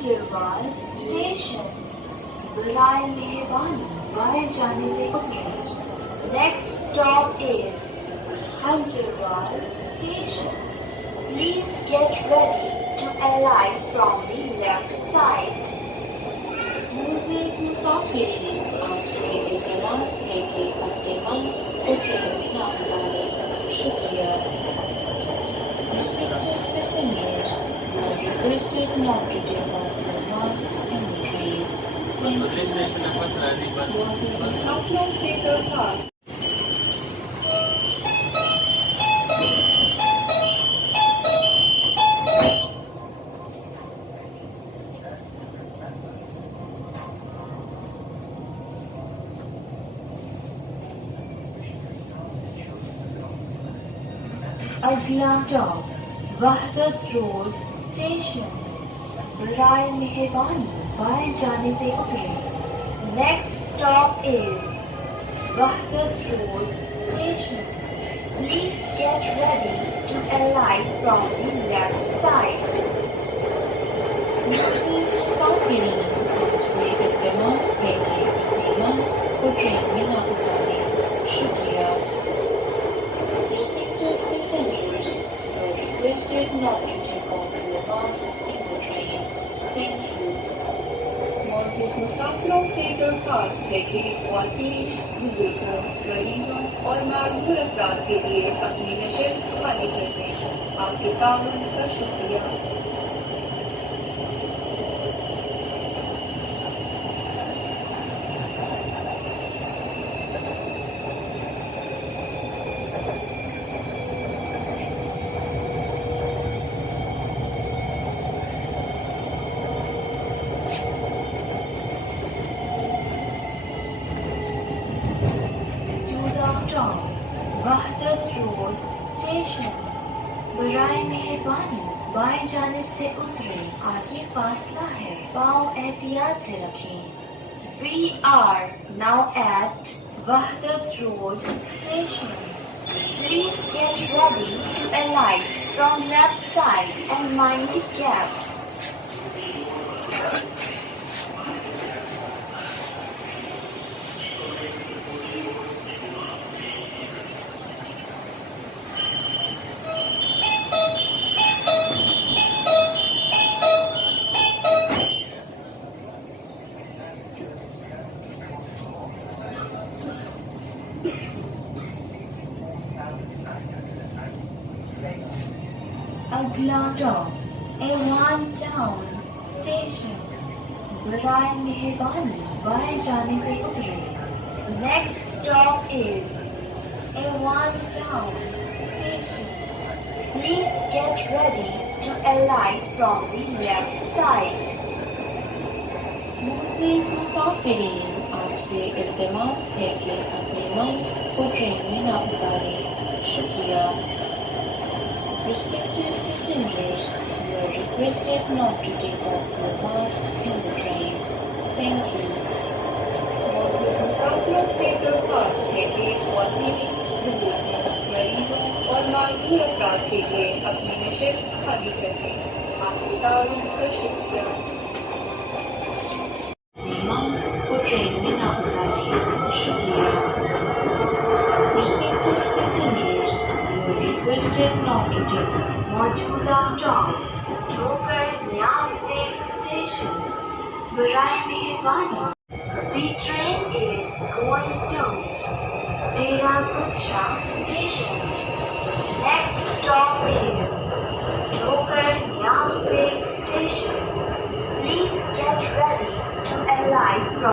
खंजरवाल station बराए मेहरबानी बाएं जाने से उतरे next stop is Khanjarwal station please get ready to alight from the left side मोज़ेज़ मुसाफिरीन आपसे इल्तिमास है कि अपने मंजिल से बिना उतारे शुक्रिया Respected passengers, you are requested not to take off your masks in the train. Thank you. Moज़ेज़ मुसाफिरों से दरख्वास्त अगला स्टॉप वहदत रोड स्टेशन बराए मेहरबानी बाएं जाने से उतरे next stop is Wahdat road station please get ready to alight from the left side मोज़ेज़ मुसाफिरीन आपसे इल्तिमास है कि अपने मास्क को ट्रेन में ना उतारें शुक्रिया Respected passengers, you are requested not to take off your masks in the train. Thank you. Moses मुसाफिरों से दरख्वास्त है कि ख्वातीन, बुजुर्गों, मरीजों और माजूर अफराद के लिए अपनी नशिस्त खाली कर दें। आपके ताउन का शुक्रिया वहदत रोड स्टेशन बराए मेहरबानी बाएं जानिब से उतरे आगे फासला है पाँव एहतियात से रखें We are now at Wahdat road station Please get ready to alight from left side and mind the gap अगला स्टॉप एवान टाउन स्टेशन बराए मेहरबानी बाएं जाने से उतरे next stop is Aiwan town station please get ready to alight from the left side मोज़ेज़ मुसाफिरीन आपसे इल्तिमास है कि अपने मास्क को ट्रेन में ना उतारें शुक्रिया Respected passengers, you are requested not to take off your masks in the train. Thank you. Moses मुसाफिरों से दरख्वास्त है कि ख्वातीन, बुजुर्गों, मरीजों और माजूर अफराद के लिए अपनी नशिस्त खाली कर दें। आपके ताउन का शुक्रिया मास्क को ट्रेन में ना उतारें शुक्रिया Respected passengers, you are requested not to take मौजूदा स्टॉप ठोकर न्यामदेव स्टेशन बराए मेहरबानी The train is going to डेरा गुजरा स्टेशन